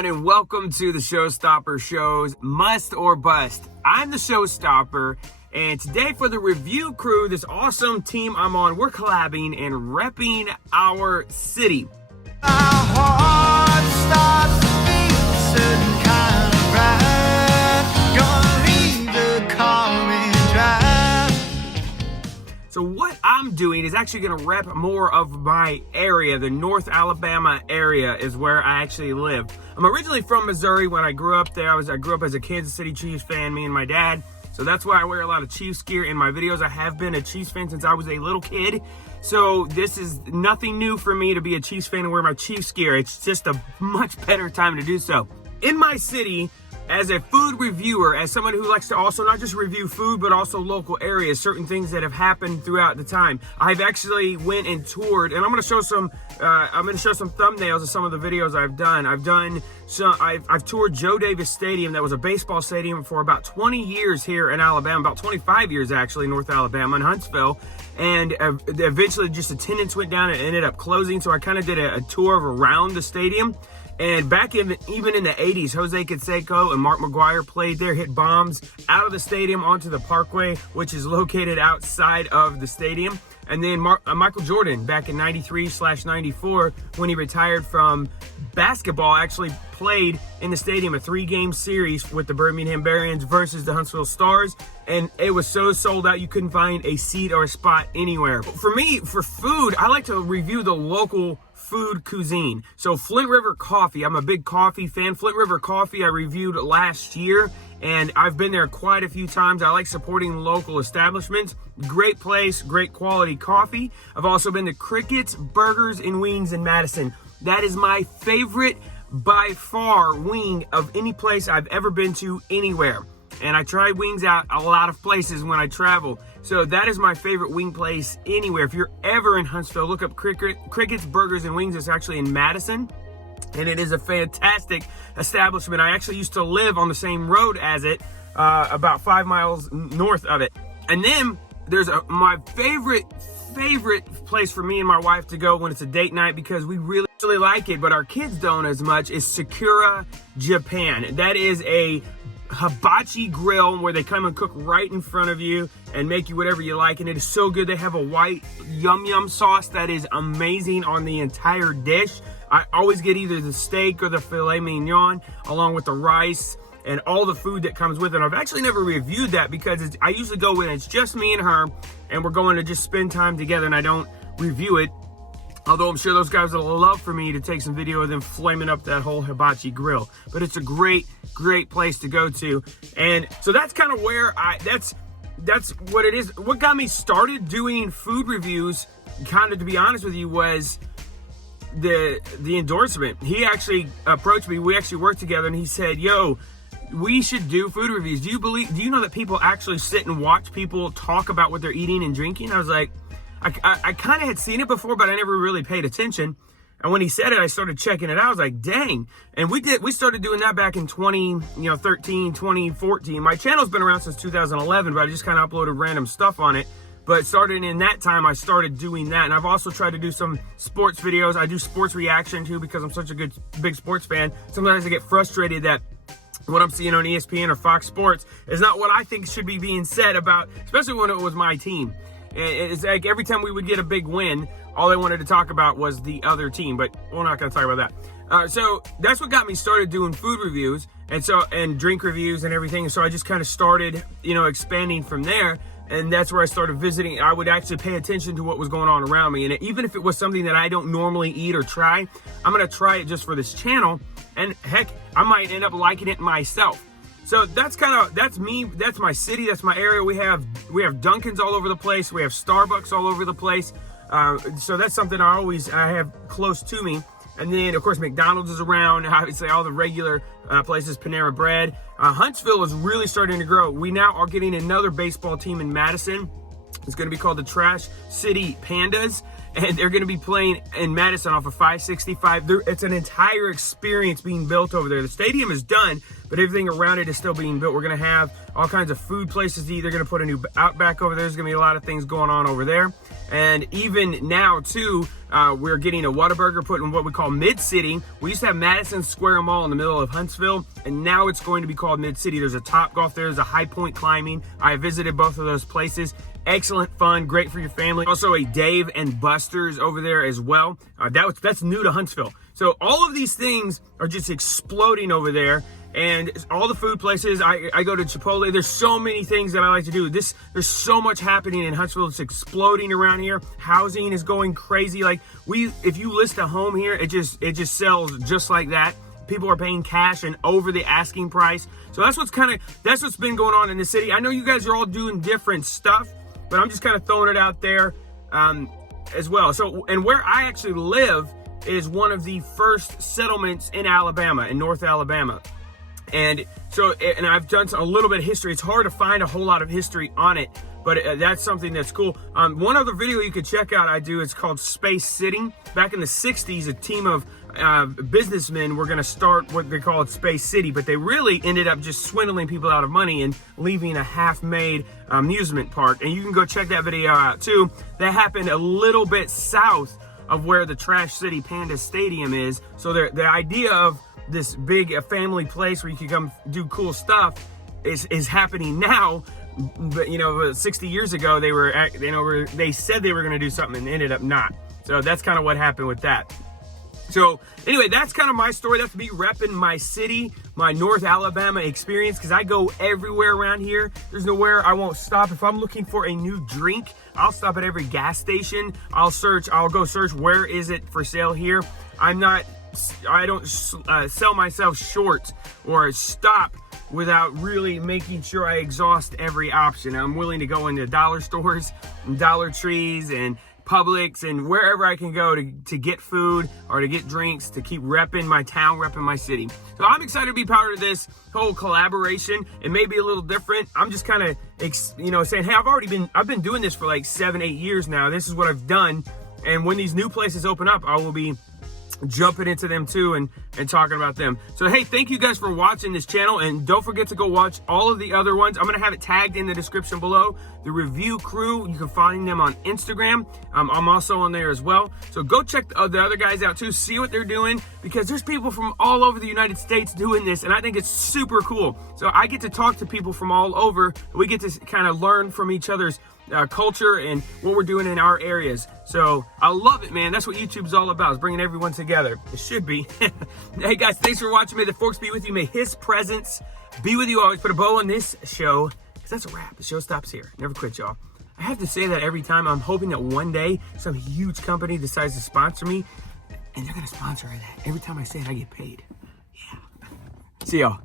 everyone, and welcome to the Showstopper Show's Must or Bust. I'm the Showstopper, and today for the review crew, this awesome team I'm on, we're collabing and repping our city. My heart starts to beat certain kind of ride. Gonna leave the car and drive. So what I'm doing is actually going to rep more of my area. The North Alabama area is where I actually live. I'm originally from Missouri. When I grew up there, I grew up as a Kansas City Chiefs fan, me and my dad. So that's why I wear a lot of Chiefs gear in my videos. I have been a Chiefs fan since I was a little kid. So this is nothing new for me to be a Chiefs fan and wear my Chiefs gear. It's just a much better time to do so. In my city, as a food reviewer, as someone who likes to also not just review food, but also local areas, certain things that have happened throughout the time, I've actually went and toured, and I'm going to show some thumbnails of some of the videos I've done. I've toured Joe Davis Stadium. That was a baseball stadium for about 20 years here in Alabama, about 25 years actually, North Alabama in Huntsville. And eventually just attendance went down and ended up closing. So I kind of did a tour of around the stadium. And back even in the 80s, Jose Canseco and Mark McGuire played there, hit bombs out of the stadium onto the parkway, which is located outside of the stadium. And then Michael Jordan, back in 93/94, when he retired from basketball, actually played in the stadium a 3-game series with the Birmingham Barons versus the Huntsville Stars. And it was so sold out, you couldn't find a seat or a spot anywhere. For me, for food, I like to review the local food cuisine. So Flint River Coffee, I'm a big coffee fan. Flint River Coffee I reviewed last year, and I've been there quite a few times. I like supporting local establishments. Great place, great quality coffee. I've also been to Cricket's Burgers and Wings in Madison. That is my favorite by far wing of any place I've ever been to anywhere. And I try wings out a lot of places when I travel. So that is my favorite wing place anywhere. If you're ever in Huntsville, look up Cricket's Burgers and Wings. It's actually in Madison, and it is a fantastic establishment. I actually used to live on the same road as it, about 5 miles north of it. And then there's my favorite place for me and my wife to go when it's a date night, because we really like it, but our kids don't as much, is Sakura, Japan. That is a hibachi grill where they come and cook right in front of you and make you whatever you like, and it is so good. They have a white yum sauce that is amazing on the entire dish. I always get either the steak or the filet mignon along with the rice and all the food that comes with it. I've actually never reviewed that because I usually go when it's just me and her and we're going to just spend time together, and I don't review it. Although I'm sure those guys will love for me to take some video of them flaming up that whole hibachi grill. But it's a great place to go to. And so that's kind of where that's what it is. What got me started doing food reviews, kind of to be honest with you, was the endorsement. He actually approached me. We actually worked together, and he said, yo, we should do food reviews. Do you know that people actually sit and watch people talk about what they're eating and drinking? I was like, I kind of had seen it before, but I never really paid attention. And when he said it, I started checking it out. I was like, dang. And we started doing that back in 2013, 2014. My channel's been around since 2011, but I just kind of uploaded random stuff on it. But starting in that time, I started doing that. And I've also tried to do some sports videos. I do sports reaction too, because I'm such a big sports fan. Sometimes I get frustrated that what I'm seeing on ESPN or Fox Sports is not what I think should be being said about, especially when it was my team. It's like every time we would get a big win, all they wanted to talk about was the other team, but we're not going to talk about that. So that's what got me started doing food reviews and drink reviews and everything. So I just kind of started, expanding from there. And that's where I started visiting. I would actually pay attention to what was going on around me. And even if it was something that I don't normally eat or try, I'm going to try it just for this channel. And heck, I might end up liking it myself. So that's me, that's my city, that's my area. We have Dunkin's all over the place. We have Starbucks all over the place. So that's something I have close to me. And then, of course, McDonald's is around. Obviously, all the regular places, Panera Bread. Huntsville is really starting to grow. We now are getting another baseball team in Madison. It's going to be called the Trash City Pandas. and they're going to be playing in Madison off of 565. It's an entire experience being built over there. The stadium is done, but everything around it is still being built. We're going to have all kinds of food places to eat. They're going to put a new Outback over there. There's going to be a lot of things going on over there. And even now, too, we're getting a Whataburger put in what we call Mid-City. We used to have Madison Square Mall in the middle of Huntsville, and now it's going to be called Mid-City. There's a Top Golf there. There's a High Point Climbing. I visited both of those places. Excellent fun, great for your family. Also a Dave and Buster's over there as well. That's new to Huntsville. So all of these things are just exploding over there. And all the food places, I go to Chipotle. There's so many things that I like to do. There's so much happening in Huntsville. It's exploding around here. Housing is going crazy. Like if you list a home here, it just sells just like that. People are paying cash and over the asking price. So that's what's been going on in the city. I know you guys are all doing different stuff, but I'm just kind of throwing it out there as well. So, and where I actually live is one of the first settlements in Alabama, in North Alabama. And so, and I've done a little bit of history. It's hard to find a whole lot of history on it, but that's something that's cool. One other video you could check out I do is called Space City. Back in the 60s, a team of businessmen were going to start what they call Space City, but they really ended up just swindling people out of money and leaving a half-made amusement park. And you can go check that video out too. That happened a little bit south of where the Trash City Panda Stadium is. So the idea of this big family place where you can come do cool stuff is happening now. But 60 years ago they said they were going to do something and ended up not. So that's kind of what happened with that. So anyway, that's kind of my story. That's me repping my city, my North Alabama experience, because I go everywhere around here. There's nowhere I won't stop. If I'm looking for a new drink, I'll stop at every gas station. I'll go search where is it for sale here. I don't sell myself short or stop without really making sure I exhaust every option. I'm willing to go into dollar stores and Dollar Trees and Publix and wherever I can go to get food or to get drinks, to keep repping my town, repping my city. So I'm excited to be part of this whole collaboration. It may be a little different. I'm just kind of, saying, hey, I've been doing this for like 7-8 years now. This is what I've done. And when these new places open up, I will be jumping into them too and talking about them. So hey, thank you guys for watching this channel, and don't forget to go watch all of the other ones. I'm gonna have it tagged in the description below. The review crew, you can find them on Instagram. I'm also on there as well. So go check the other guys out too, see what they're doing, because there's people from all over the United States doing this, and I think it's super cool. So I get to talk to people from all over. We get to kind of learn from each other's culture and what we're doing in our areas. So I love it, man. That's what YouTube's all about, is bringing everyone together. It should be. Hey guys, thanks for watching. May the forks be with you. May his presence be with you always. Put a bow on this show, because that's a wrap. The show stops here. Never quit, y'all. I have to say that every time. I'm hoping that one day some huge company decides to sponsor me, and they're going to sponsor that. Every time I say it, I get paid. Yeah. See y'all.